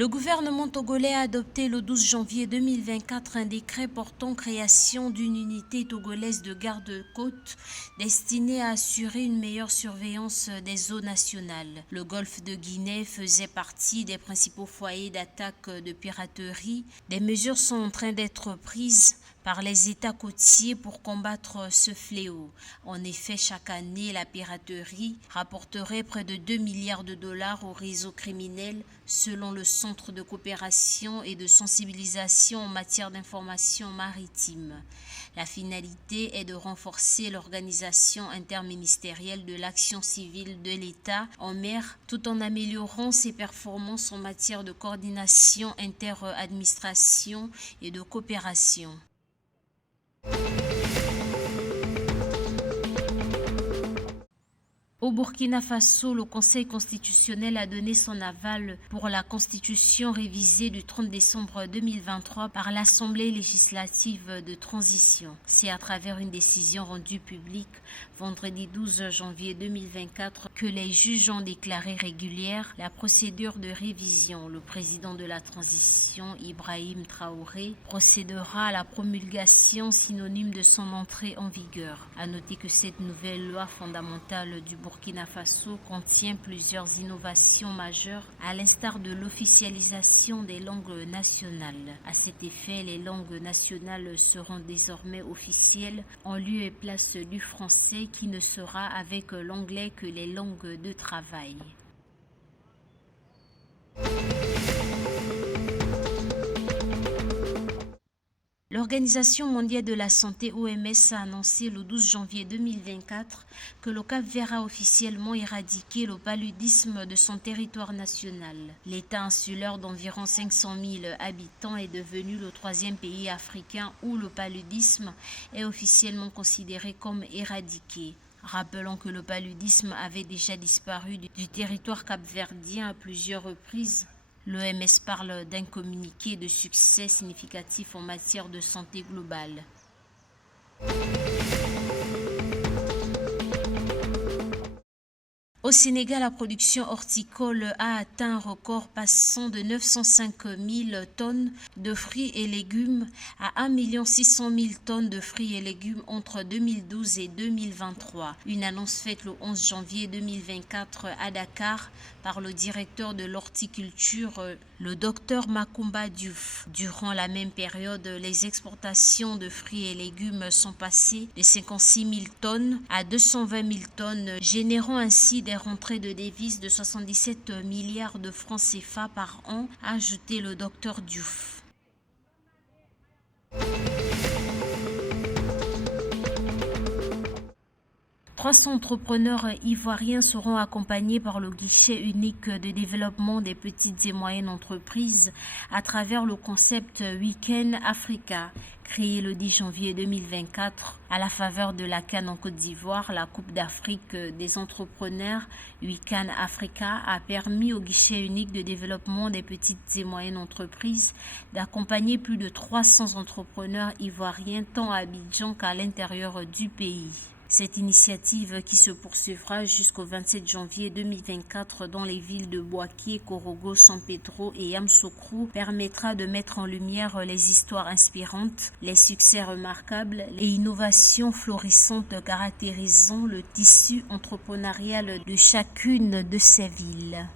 Le gouvernement togolais a adopté le 12 janvier 2024 un décret portant création d'une unité togolaise de garde-côte destinée à assurer une meilleure surveillance des eaux nationales. Le golfe de Guinée faisait partie des principaux foyers d'attaque de piraterie. Des mesures sont en train d'être prises par les États côtiers pour combattre ce fléau. En effet, chaque année, la piraterie rapporterait près de 2 milliards de dollars au réseau criminel, selon le Centre de coopération et de sensibilisation en matière d'information maritime. La finalité est de renforcer l'organisation interministérielle de l'action civile de l'État en mer, tout en améliorant ses performances en matière de coordination inter-administration et de coopération. Au Burkina Faso, le Conseil constitutionnel a donné son aval pour la constitution révisée du 30 décembre 2023 par l'Assemblée législative de transition. C'est à travers une décision rendue publique vendredi 12 janvier 2024 que les juges ont déclaré régulière la procédure de révision. Le président de la transition, Ibrahim Traoré, procédera à la promulgation synonyme de son entrée en vigueur. À noter que cette nouvelle loi fondamentale du Burkina Faso contient plusieurs innovations majeures, à l'instar de l'officialisation des langues nationales. À cet effet, les langues nationales seront désormais officielles en lieu et place du français qui ne sera avec l'anglais que les langues de travail. L'Organisation mondiale de la santé (OMS) a annoncé le 12 janvier 2024 que le Cap-Vert a officiellement éradiqué le paludisme de son territoire national. L'État insulaire d'environ 500 000 habitants est devenu le troisième pays africain où le paludisme est officiellement considéré comme éradiqué. Rappelons que le paludisme avait déjà disparu du territoire capverdien à plusieurs reprises. L'OMS parle d'un communiqué de succès significatif en matière de santé globale. Au Sénégal, la production horticole a atteint un record passant de 905 000 tonnes de fruits et légumes à 1 600 000 tonnes de fruits et légumes entre 2012 et 2023. Une annonce faite le 11 janvier 2024 à Dakar par le directeur de l'horticulture, le Dr Macoumba Diouf. Durant la même période, les exportations de fruits et légumes sont passées de 56 000 tonnes à 220 000 tonnes, générant ainsi des rentrées de devises de 77 milliards de francs CFA par an, a ajouté le Dr Diouf. 300 entrepreneurs ivoiriens seront accompagnés par le guichet unique de développement des petites et moyennes entreprises à travers le concept Week-end Africa. Créé le 10 janvier 2024 à la faveur de la CAN en Côte d'Ivoire, la Coupe d'Afrique des entrepreneurs Week-end Africa a permis au guichet unique de développement des petites et moyennes entreprises d'accompagner plus de 300 entrepreneurs ivoiriens tant à Abidjan qu'à l'intérieur du pays. Cette initiative, qui se poursuivra jusqu'au 27 janvier 2024 dans les villes de Bouaké, Korogo, San Pedro et Yamoussoukro, permettra de mettre en lumière les histoires inspirantes, les succès remarquables et innovations florissantes caractérisant le tissu entrepreneurial de chacune de ces villes.